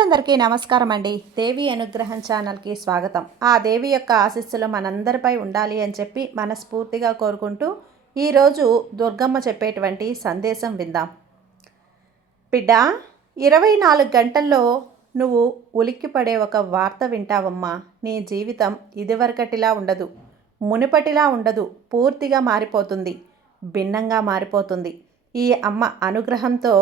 అందరికీ నమస్కారం అండి. దేవి అనుగ్రహం ఛానల్కి స్వాగతం. ఆ దేవి యొక్క ఆశీస్సులు మనందరిపై ఉండాలి అని చెప్పి మనస్ఫూర్తిగా కోరుకుంటూ ఈరోజు దుర్గమ్మ చెప్పేటువంటి సందేశం విందాం. బిడ్డ, 24 గంటల్లో నువ్వు ఉలిక్కిపడే ఒక వార్త వింటావమ్మా. నీ జీవితం ఇదివరకటిలా ఉండదు, మునుపటిలా ఉండదు, పూర్తిగా మారిపోతుంది, భిన్నంగా మారిపోతుంది. ఈ అమ్మ అనుగ్రహంతో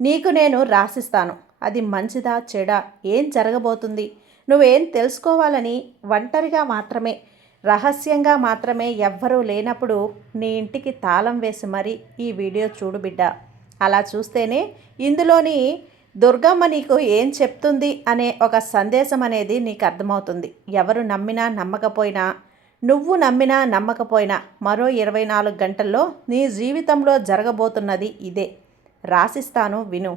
నీకు నేను రాసిస్తాను. అది మంచిదా చెడా, ఏం జరగబోతుంది, నువ్వేం తెలుసుకోవాలని ఒంటరిగా మాత్రమే, రహస్యంగా మాత్రమే, ఎవ్వరూ లేనప్పుడు నీ ఇంటికి తాళం వేసి మరీ ఈ వీడియో చూడు బిడ్డ. అలా చూస్తేనే ఇందులోని దుర్గమ్మ నీకు ఏం చెప్తుంది అనే ఒక సందేశం అనేది నీకు అర్థమవుతుంది. ఎవరు నమ్మినా నమ్మకపోయినా, నువ్వు నమ్మినా నమ్మకపోయినా మరో 24 గంటల్లో నీ జీవితంలో జరగబోతున్నది ఇదే. రాసిస్తాను, విను.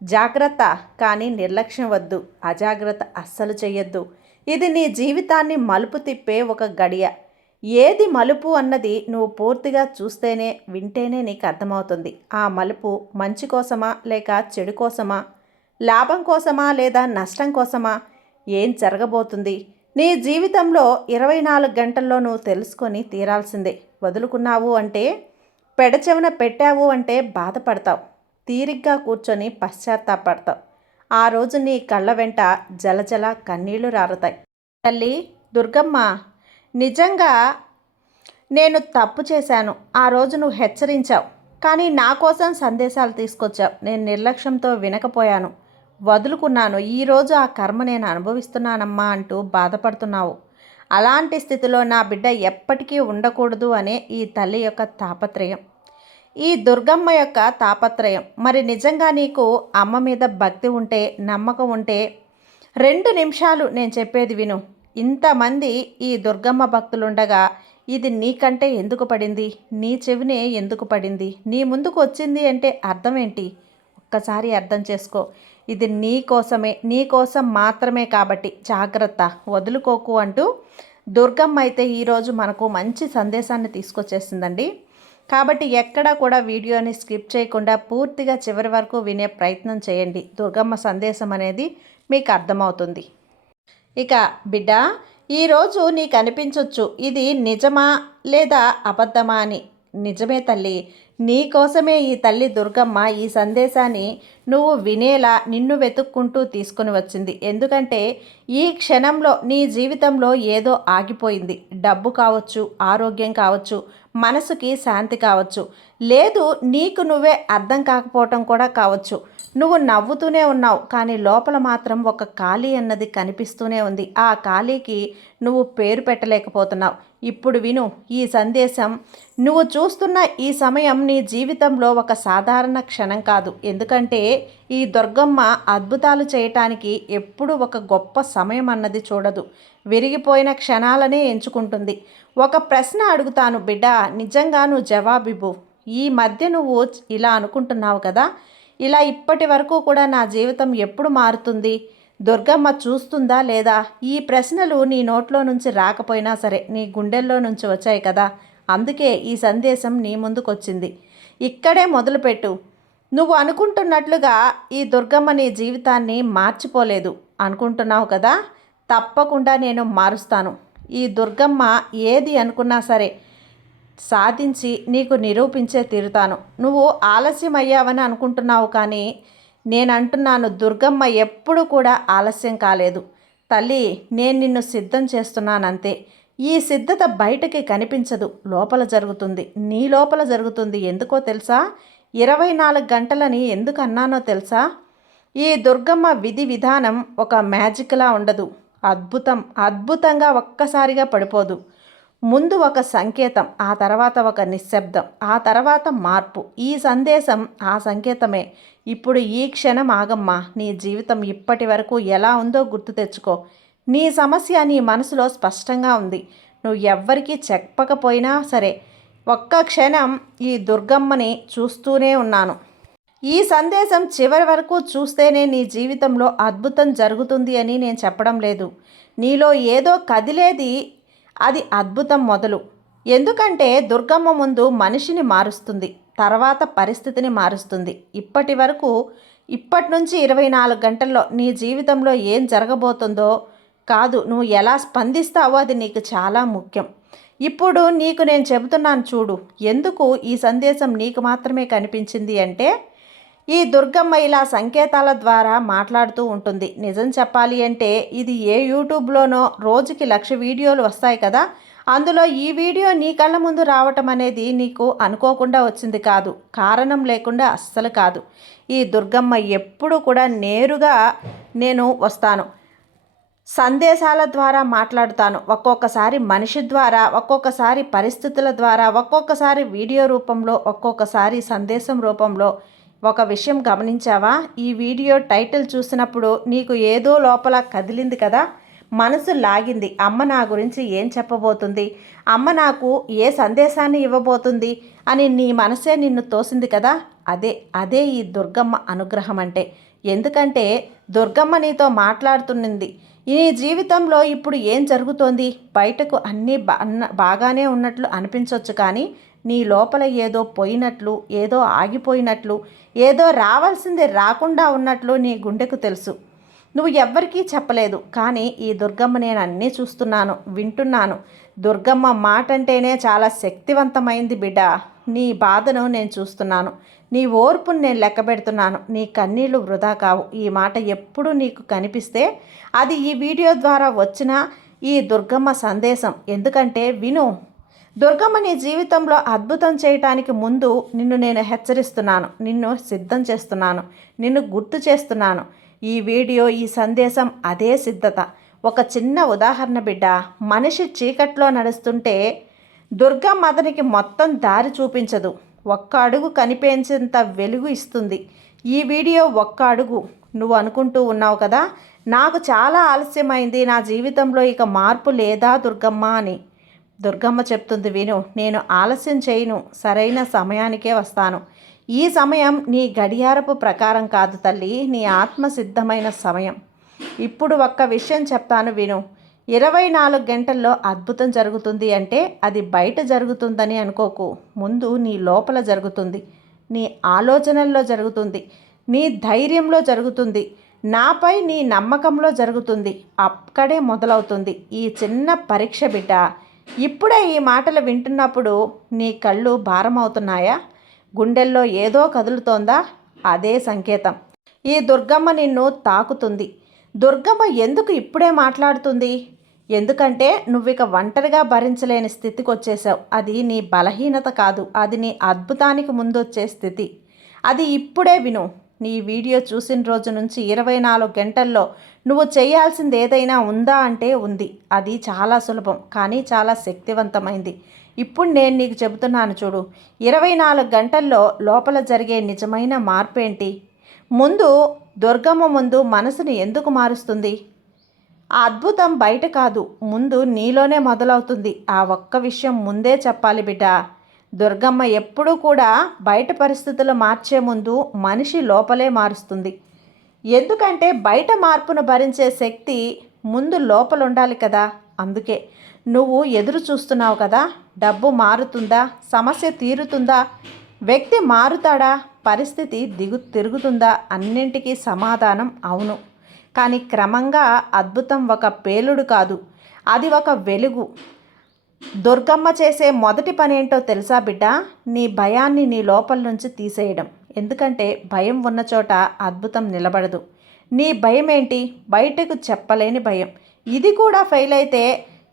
జాగ్రత్త, కానీ నిర్లక్ష్యం వద్దు, అజాగ్రత్త అస్సలు చెయ్యొద్దు. ఇది నీ జీవితాన్ని మలుపు తిప్పే ఒక గడియ. ఏది మలుపు అన్నది నువ్వు పూర్తిగా చూస్తేనే, వింటేనే నీకు అర్థమవుతుంది. ఆ మలుపు మంచి కోసమా లేక చెడు కోసమా, లాభం కోసమా లేదా నష్టం కోసమా, ఏం జరగబోతుంది నీ జీవితంలో 24 గంటల్లో నువ్వు తెలుసుకొని తీరాల్సిందే. వదులుకున్నావు అంటే, పెడచెవిన పెట్టావు అంటే బాధపడతావు, తీరిగ్గా కూర్చొని పశ్చాత్తాపడతావు. ఆ రోజు నీ కళ్ళ వెంట జలజల కన్నీళ్లు రారుతాయి. తల్లి దుర్గమ్మ, నిజంగా నేను తప్పు చేశాను. ఆ రోజు నువ్వు హెచ్చరించావు, కానీ నా కోసం సందేశాలు తీసుకొచ్చావు. నేను నిర్లక్ష్యంతో వినకపోయాను, వదులుకున్నాను. ఈరోజు ఆ కర్మ నేను అనుభవిస్తున్నానమ్మా అంటూ బాధపడుతున్నావు. అలాంటి స్థితిలో నా బిడ్డ ఎప్పటికీ ఉండకూడదు అనే ఈ తల్లి యొక్క తాపత్రయం, ఈ దుర్గమ్మ యొక్క తాపత్రయం. మరి నిజంగా నీకు అమ్మ మీద భక్తి ఉంటే, నమ్మకం ఉంటే 2 నిమిషాలు నేను చెప్పేది విను. ఇంతమంది ఈ దుర్గమ్మ భక్తులుండగా ఇది నీకంటే ఎందుకు పడింది, నీ చెవినే ఎందుకు పడింది, నీ ముందుకు వచ్చింది అంటే అర్థం ఏంటి? ఒక్కసారి అర్థం చేసుకో. ఇది నీ కోసమే, నీ కోసం మాత్రమే. కాబట్టి జాగ్రత్త, వదులుకోకు అంటూ దుర్గమ్మ అయితే ఈరోజు మనకు మంచి సందేశాన్ని తీసుకొచ్చేసిందండి. కాబట్టి ఎక్కడా కూడా వీడియోని స్కిప్ చేయకుండా పూర్తిగా చివరి వరకు వినే ప్రయత్నం చేయండి. దుర్గమ్మ సందేశం అనేది మీకు అర్థమవుతుంది. ఇక బిడ్డ, ఈరోజు నీకు అనిపించవచ్చు ఇది నిజమా లేదా అబద్ధమా అని. నిజమే తల్లి, నీ కోసమే ఈ తల్లి దుర్గమ్మ ఈ సందేశాన్ని నువ్వు వినేలా నిన్ను వెతుక్కుంటూ తీసుకుని వచ్చింది. ఎందుకంటే ఈ క్షణంలో నీ జీవితంలో ఏదో ఆగిపోయింది. డబ్బు కావచ్చు, ఆరోగ్యం కావచ్చు, మనసుకి శాంతి కావచ్చు, లేదు నీకు నువ్వే అర్థం కాకపోవటం కూడా కావచ్చు. నువ్వు నవ్వుతూనే ఉన్నావు, కానీ లోపల మాత్రం ఒక ఖాళీ అన్నది కనిపిస్తూనే ఉంది. ఆ ఖాళీకి నువ్వు పేరు పెట్టలేకపోతున్నావు. ఇప్పుడు విను ఈ సందేశం. నువ్వు చూస్తున్న ఈ సమయం నీ జీవితంలో ఒక సాధారణ క్షణం కాదు. ఎందుకంటే ఈ దుర్గమ్మ అద్భుతాలు చేయటానికి ఎప్పుడు ఒక గొప్ప సమయం అన్నది చూడదు. విరిగిపోయిన క్షణాలనే ఎంచుకుంటుంది. ఒక ప్రశ్న అడుగుతాను బిడ్డ, నిజంగా నువ్వు జవాబివ్వు. ఈ మధ్య నువ్వు ఇలా అనుకుంటున్నావు కదా, ఇలా ఇప్పటి వరకు కూడా నా జీవితం ఎప్పుడు మారుతుంది, దుర్గమ్మ చూస్తుందా లేదా? ఈ ప్రశ్నలు నీ నోట్లో నుంచి రాకపోయినా సరే నీ గుండెల్లో నుంచి వచ్చాయి కదా. అందుకే ఈ సందేశం నీ ముందుకొచ్చింది. ఇక్కడే మొదలుపెట్టు. నువ్వు అనుకుంటున్నట్లుగా ఈ దుర్గమ్మ నీ జీవితాన్ని మార్చిపోలేదు అనుకుంటున్నావు కదా. తప్పకుండా నేను మారుస్తాను. ఈ దుర్గమ్మ ఏది అనుకున్నా సరే సాధించి నీకు నిరూపించే తీరుతాను. నువ్వు ఆలస్యం అయ్యావని అనుకుంటున్నావు, కానీ నేను అంటున్నాను, దుర్గమ్మ ఎప్పుడు కూడా ఆలస్యం కాలేదు. తల్లి, నేను నిన్ను సిద్ధం చేస్తున్నానంతే. ఈ సిద్ధత బయటకి కనిపించదు, లోపల జరుగుతుంది, నీ లోపల జరుగుతుంది. ఎందుకో తెలుసా? 24 గంటలని ఎందుకు అన్నానో తెలుసా? ఈ దుర్గమ్మ విధి విధానం ఒక మ్యాజిక్లా ఉండదు. అద్భుతంగా ఒక్కసారిగా పడిపోదు. ముందు ఒక సంకేతం, ఆ తర్వాత ఒక నిశ్శబ్దం, ఆ తర్వాత మార్పు. ఈ సందేశం ఆ సంకేతమే. ఇప్పుడు ఈ క్షణం ఆగమ్మా. నీ జీవితం ఇప్పటి వరకు ఎలా ఉందో గుర్తు తెచ్చుకో. నీ సమస్య నీ మనసులో స్పష్టంగా ఉంది. నువ్వు ఎవ్వరికీ చెప్పకపోయినా సరే ఒక్క క్షణం ఈ దుర్గమ్మని చూస్తూనే ఉన్నాను. ఈ సందేశం చివరి వరకు చూస్తేనే నీ జీవితంలో అద్భుతం జరుగుతుంది అని నేను చెప్పడం లేదు. నీలో ఏదో కదిలేది, అది అద్భుతం మొదలు. ఎందుకంటే దుర్గమ్మ ముందు మనిషిని మారుస్తుంది, తర్వాత పరిస్థితిని మారుస్తుంది. ఇప్పటి వరకు ఇప్పటి నుంచి 24 గంటల్లో నీ జీవితంలో ఏం జరగబోతుందో కాదు, నువ్వు ఎలా స్పందిస్తావో అది నీకు చాలా ముఖ్యం. ఇప్పుడు నీకు నేను చెబుతున్నాను చూడు. ఎందుకు ఈ సందేశం నీకు మాత్రమే కనిపించింది అంటే, ఈ దుర్గమ్మ ఇలా సంకేతాల ద్వారా మాట్లాడుతూ ఉంటుంది. నిజం చెప్పాలి అంటే ఇది ఏ యూట్యూబ్లోనో రోజుకి 1,00,000 వీడియోలు వస్తాయి కదా, అందులో ఈ వీడియో నీ కళ్ళ ముందు రావటం అనేది నీకు అనుకోకుండా వచ్చింది కాదు, కారణం లేకుండా అస్సలు కాదు. ఈ దుర్గమ్మ ఎప్పుడు కూడా నేరుగా నేను వస్తాను, సందేశాల ద్వారా మాట్లాడుతాను. ఒక్కొక్కసారి మనిషి ద్వారా, ఒక్కొక్కసారి పరిస్థితుల ద్వారా, ఒక్కొక్కసారి వీడియో రూపంలో, ఒక్కొక్కసారి సందేశం రూపంలో. ఒక విషయం గమనించావా? ఈ వీడియో టైటిల్ చూసినప్పుడు నీకు ఏదో లోపల కదిలింది కదా, మనసు లాగింది. అమ్మ నా గురించి ఏం చెప్పబోతుంది, అమ్మ నాకు ఏ సందేశాన్ని ఇవ్వబోతుంది అని నీ మనసే నిన్ను తోసింది కదా. అదే ఈ దుర్గమ్మ అనుగ్రహం అంటే. ఎందుకంటే దుర్గమ్మ నీతో మాట్లాడుతున్నది. ఈ జీవితంలో ఇప్పుడు ఏం జరుగుతోంది, బయటకు అన్నీ బాగానే ఉన్నట్లు అనిపించవచ్చు, కానీ నీ లోపల ఏదో పోయినట్లు, ఏదో ఆగిపోయినట్లు, ఏదో రావాల్సింది రాకుండా ఉన్నట్లు నీ గుండెకు తెలుసు. నువ్వు ఎవ్వరికీ చెప్పలేదు, కానీ ఈ దుర్గమ్మ నేను అన్నీ చూస్తున్నాను, వింటున్నాను. దుర్గమ్మ మాట అంటేనే చాలా శక్తివంతమైంది బిడ్డ. నీ బాధను నేను చూస్తున్నాను, నీ ఓర్పును నేను లెక్కబెడుతున్నాను. నీ కన్నీళ్లు వృధా కావు. ఈ మాట ఎప్పుడు నీకు కనిపిస్తే అది ఈ వీడియో ద్వారా వచ్చిన ఈ దుర్గమ్మ సందేశం. ఎందుకంటే విను, దుర్గమ్మ నీ జీవితంలో అద్భుతం చేయటానికి ముందు నిన్ను నేను హెచ్చరిస్తున్నాను, నిన్ను సిద్ధం చేస్తున్నాను, నిన్ను గుర్తు చేస్తున్నాను. ఈ వీడియో, ఈ సందేశం అదే సిద్ధత. ఒక చిన్న ఉదాహరణ బిడ్డ. మనిషి చీకట్లో నడుస్తుంటే దుర్గమ్మ అతనికి మొత్తం దారి చూపించదు, ఒక్క అడుగు కనిపించేంత వెలుగు ఇస్తుంది. ఈ వీడియో ఒక్క అడుగు. నువ్వు అనుకుంటూ ఉన్నావు కదా, నాకు చాలా ఆలస్యమైంది, నా జీవితంలో ఇక మార్పు లేదా దుర్గమ్మ అని. దుర్గమ్మ చెప్తుంది విను, నేను ఆలస్యం చేయను, సరైన సమయానికే వస్తాను. ఈ సమయం నీ గడియారపు ప్రకారం కాదు తల్లి, నీ ఆత్మసిద్ధమైన సమయం. ఇప్పుడు ఒక్క విషయం చెప్తాను విను. 24 గంటల్లో అద్భుతం జరుగుతుంది అంటే అది బయట జరుగుతుందని అనుకోకు. ముందు నీ లోపల జరుగుతుంది, నీ ఆలోచనల్లో జరుగుతుంది, నీ ధైర్యంలో జరుగుతుంది, నాపై నీ నమ్మకంలో జరుగుతుంది. అక్కడే మొదలవుతుంది ఈ చిన్న పరీక్ష బిడ్డ. ఇప్పుడే ఈ మాటలు వింటున్నప్పుడు నీ కళ్ళు భారమవుతున్నాయా? గుండెల్లో ఏదో కదులుతోందా? అదే సంకేతం. ఈ దుర్గమ్మ నిన్ను తాకుతుంది. దుర్గమ్మ ఎందుకు ఇప్పుడే మాట్లాడుతుంది? ఎందుకంటే నువ్విక ఒంటరిగా భరించలేని స్థితికి వచ్చేసావు. అది నీ బలహీనత కాదు, అది నీ అద్భుతానికి ముందొచ్చే స్థితి. అది ఇప్పుడే విను. నీ వీడియో చూసిన రోజు నుంచి 24 గంటల్లో నువ్వు చేయాల్సింది ఏదైనా ఉందా అంటే ఉంది. అది చాలా సులభం, కానీ చాలా శక్తివంతమైంది. ఇప్పుడు నేను నీకు చెబుతున్నాను చూడు. 24 గంటల్లో లోపల జరిగే నిజమైన మార్పు ఏంటి? ముందు దుర్గమ్మ ముందు మనసుని ఎందుకు మారుస్తుంది? ఆ అద్భుతం బయట కాదు, ముందు నీలోనే మొదలవుతుంది. ఆ ఒక్క విషయం ముందే చెప్పాలి బిడ్డ. దుర్గమ్మ ఎప్పుడూ కూడా బయట పరిస్థితులు మార్చే ముందు మనిషి లోపలే మారుస్తుంది. ఎందుకంటే బయట మార్పును భరించే శక్తి ముందు లోపల ఉండాలి కదా. అందుకే నువ్వు ఎదురు చూస్తున్నావు కదా. డబ్బు మారుతుందా, సమస్య తీరుతుందా, వ్యక్తి మారుతాడా, పరిస్థితి తిరుగుతుందా, అన్నింటికీ సమాధానం అవును. కానీ క్రమంగా అద్భుతం ఒక పేలుడు కాదు, అది ఒక వెలుగు. దుర్గమ్మ చేసే మొదటి పని ఏంటో తెలుసా బిడ్డ? నీ భయాన్ని నీ లోపల నుంచి తీసేయడం. ఎందుకంటే భయం ఉన్న చోట అద్భుతం నిలబడదు. నీ భయం ఏంటి? బయటకు చెప్పలేని భయం. ఇది కూడా ఫెయిల్ అయితే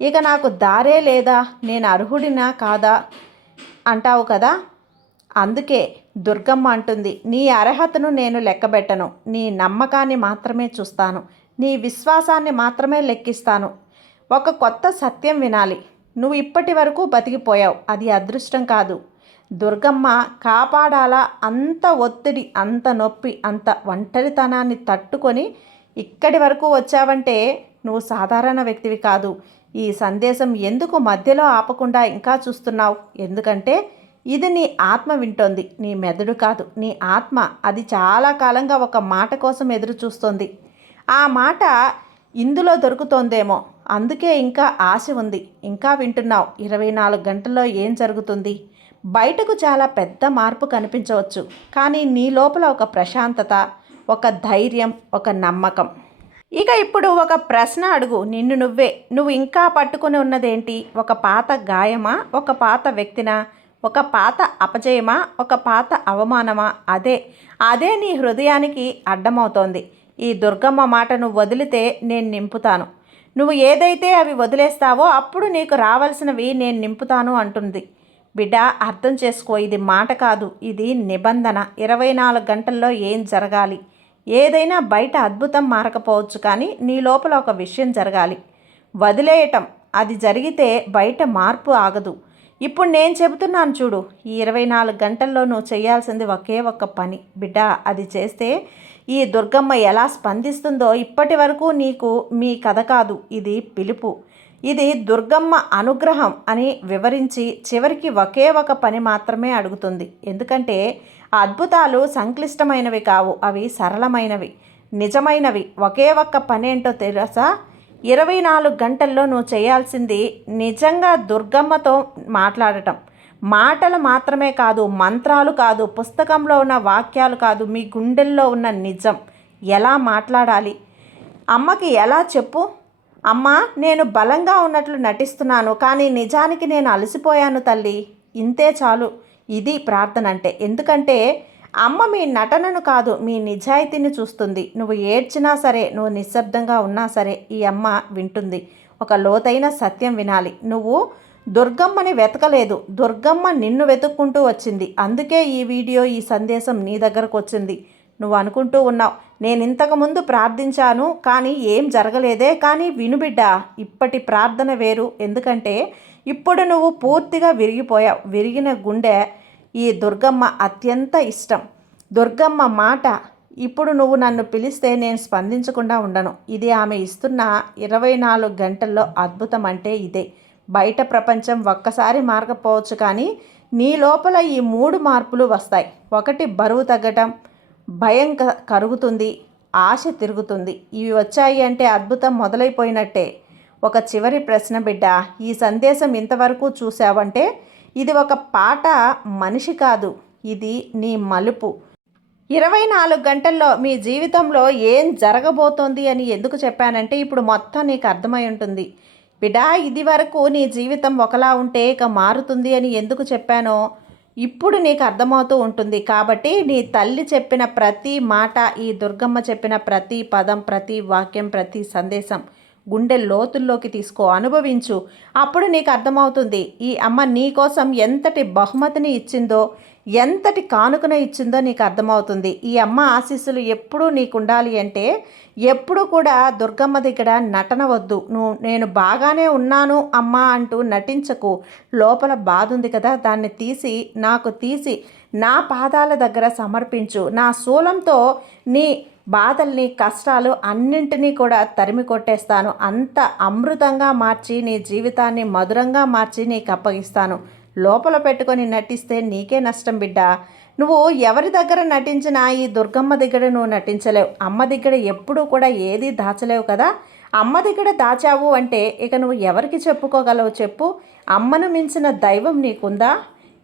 ఇక నాకు దారే లేదా, నేను అర్హుడినా కాదా అంటావు కదా. అందుకే దుర్గమ్మ అంటుంది, నీ అర్హతను నేను లెక్కబెట్టను, నీ నమ్మకాన్ని మాత్రమే చూస్తాను, నీ విశ్వాసాన్ని మాత్రమే లెక్కిస్తాను. ఒక కొత్త సత్యం వినాలి. నువ్వు ఇప్పటి వరకు బతికిపోయావు, అది అదృష్టం కాదు. దుర్గమ్మ కాపాడాలా, అంత ఒత్తిడి, అంత నొప్పి, అంత ఒంటరితనాన్ని తట్టుకొని ఇక్కడి వరకు వచ్చావంటే నువ్వు సాధారణ వ్యక్తివి కాదు. ఈ సందేశం ఎందుకు మధ్యలో ఆపకుండా ఇంకా చూస్తున్నావు? ఎందుకంటే ఇది నీ ఆత్మ వింటోంది, నీ మెదడు కాదు. నీ ఆత్మ. అది చాలా కాలంగా ఒక మాట కోసం ఎదురు చూస్తోంది. ఆ మాట ఇందులో దొరుకుతోందేమో, అందుకే ఇంకా ఆశ ఉంది, ఇంకా వింటున్నావు. 24 గంటల్లో ఏం జరుగుతుంది? బయటకు చాలా పెద్ద మార్పు కనిపించవచ్చు, కానీ నీ లోపల ఒక ప్రశాంతత, ఒక ధైర్యం, ఒక నమ్మకం. ఇక ఇప్పుడు ఒక ప్రశ్న అడుగు నిన్ను నువ్వే. నువ్వు ఇంకా పట్టుకుని ఉన్నదేంటి? ఒక పాత గాయమా? ఒక పాత వ్యక్తినా? ఒక పాత అపజయమా? ఒక పాత అవమానమా? అదే నీ హృదయానికి అడ్డమవుతోంది. ఈ దుర్గమ్మ మాట నువ్వు వదిలితే నేను నింపుతాను. నువ్వు ఏదైతే అవి వదిలేస్తావో అప్పుడు నీకు రావాల్సినవి నేను నింపుతాను అంటుంది. బిడ్డ, అర్థం చేసుకో, ఇది మాట కాదు, ఇది నిబంధన. 24 గంటల్లో ఏం జరగాలి? ఏదైనా బయట అద్భుతం మారకపోవచ్చు, కానీ నీ లోపల ఒక విషయం జరగాలి. వదిలేయటం, అది జరిగితే బయట మార్పు ఆగదు. ఇప్పుడు నేను చెబుతున్నాను చూడు, ఈ 24 గంటల్లో నువ్వు చేయాల్సింది ఒకే ఒక్క పని బిడ్డ. అది చేస్తే ఈ దుర్గమ్మ ఎలా స్పందిస్తుందో ఇప్పటి వరకు నీకు మీ కథ కాదు, ఇది పిలుపు. ఇది దుర్గమ్మ అనుగ్రహం అని వివరించి చివరికి ఒకే ఒక పని మాత్రమే అడుగుతుంది. ఎందుకంటే అద్భుతాలు సంక్లిష్టమైనవి కావు, అవి సరళమైనవి, నిజమైనవి. ఒకే ఒక్క పని ఏంటో తెలుసా? 24 గంటల్లో నువ్వు చేయాల్సింది నిజంగా దుర్గమ్మతో మాట్లాడటం. మాటలు మాత్రమే కాదు, మంత్రాలు కాదు, పుస్తకంలో ఉన్న వాక్యాలు కాదు, మీ గుండెల్లో ఉన్న నిజం. ఎలా మాట్లాడాలి? అమ్మకి ఎలా చెప్పు, అమ్మా నేను బలంగా ఉన్నట్లు నటిస్తున్నాను, కానీ నిజానికి నేను అలసిపోయాను తల్లి. ఇంతే చాలు. ఇది ప్రార్థన అంటే. ఎందుకంటే అమ్మ మీ నటనను కాదు, మీ నిజాయితీని చూస్తుంది. నువ్వు ఏడ్చినా సరే, నువ్వు నిశ్శబ్దంగా ఉన్నా సరే ఈ అమ్మ వింటుంది. ఒక లోతైన సత్యం వినాలి. నువ్వు దుర్గమ్మని వెతకలేదు, దుర్గమ్మ నిన్ను వెతుక్కుంటూ వచ్చింది. అందుకే ఈ వీడియో, ఈ సందేశం నీ దగ్గరకు వచ్చింది. నువ్వు అనుకుంటూ ఉన్నావు, నేను ఇంతకుముందు ప్రార్థించాను కానీ ఏం జరగలేదే. కానీ వినుబిడ్డ, ఇప్పటి ప్రార్థన వేరు. ఎందుకంటే ఇప్పుడు నువ్వు పూర్తిగా విరిగిపోయావు. విరిగిన గుండె ఈ దుర్గమ్మ అత్యంత ఇష్టం. దుర్గమ్మ మాట, ఇప్పుడు నువ్వు నన్ను పిలిస్తే నేను స్పందించకుండా ఉండను. ఇది ఆమె ఇస్తున్న 24 గంటల్లో అద్భుతం అంటే ఇదే. బయట ప్రపంచం ఒక్కసారి మారకపోవచ్చు, కానీ నీ లోపల ఈ 3 మార్పులు వస్తాయి. 1 బరువు తగ్గటం, భయం కరుగుతుంది, ఆశ తిరుగుతుంది. ఇవి వచ్చాయి అంటే అద్భుతం మొదలైపోయినట్టే. ఒక చివరి ప్రశ్న బిడ్డ, ఈ సందేశం ఇంతవరకు చూసావంటే ఇది ఒక పాట మనిషి కాదు, ఇది నీ మలుపు. 24 గంటల్లో మీ జీవితంలో ఏం జరగబోతోంది అని ఎందుకు చెప్పానంటే ఇప్పుడు మొత్తం నీకు అర్థమై ఉంటుంది బిడ్డ. ఇది వరకు నీ జీవితం ఒకలా ఉంటే ఇక మారుతుంది అని ఎందుకు చెప్పానో ఇప్పుడు నీకు అర్థమవుతూ ఉంటుంది. కాబట్టి నీ తల్లి చెప్పిన ప్రతి మాట, ఈ దుర్గమ్మ చెప్పిన ప్రతి పదం, ప్రతి వాక్యం, ప్రతి సందేశం గుండె లోతుల్లోకి తీసుకో, అనుభవించు. అప్పుడు నీకు అర్థమవుతుంది ఈ అమ్మ నీ కోసం ఎంతటి బహుమతిని ఇచ్చిందో, ఎంతటి కానుకను ఇచ్చిందో నీకు అర్థమవుతుంది. ఈ అమ్మ ఆశీస్సులు ఎప్పుడూ నీకు ఉండాలి అంటే ఎప్పుడు కూడా దుర్గమ్మ దగ్గర నటన వద్దు. నేను బాగానే ఉన్నాను అమ్మా అంటూ నటించకు. లోపల బాధ ఉంది కదా, దాన్ని తీసి నా పాదాల దగ్గర సమర్పించు. నా శూలంతో నీ బాధల్ని, కష్టాలు అన్నింటినీ కూడా తరిమి కొట్టేస్తాను. అంత అమృతంగా మార్చి నీ జీవితాన్ని మధురంగా మార్చి నీకు అప్పగిస్తాను. లోపల పెట్టుకొని నటిస్తే నీకే నష్టం బిడ్డ. నువ్వు ఎవరి దగ్గర నటించినా ఈ దుర్గమ్మ దగ్గర నువ్వు నటించలేవు. అమ్మ దగ్గర ఎప్పుడూ కూడా ఏది దాచలేవు కదా. అమ్మ దగ్గర దాచావు అంటే ఇక నువ్వు ఎవరికి చెప్పుకోగలవు చెప్పు? అమ్మను మించిన దైవం నీకుందా?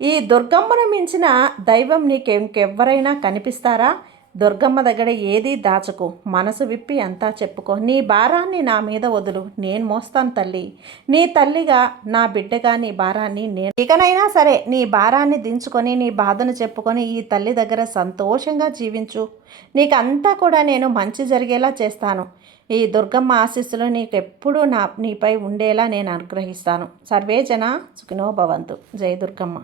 ఈ దుర్గమ్మను మించిన దైవం ఇంకెవ్వరైనా కనిపిస్తారా? దుర్గమ్మ దగ్గర ఏదీ దాచకు, మనసు విప్పి అంతా చెప్పుకో. నీ భారాన్ని నా మీద వదులు, నేను మోస్తాను తల్లి. నీ తల్లిగా, నా బిడ్డగా నీ భారాన్ని నేను ఇకనైనా సరే నీ భారాన్ని దించుకొని నీ బాధను చెప్పుకొని ఈ తల్లి దగ్గర సంతోషంగా జీవించు. నీకంతా కూడా నేను మంచి జరిగేలా చేస్తాను. ఈ దుర్గమ్మ ఆశీస్సులు నీకెప్పుడూ నీపై ఉండేలా నేను అనుగ్రహిస్తాను. సర్వే జన సుఖినో భవంతు. జై దుర్గమ్మ.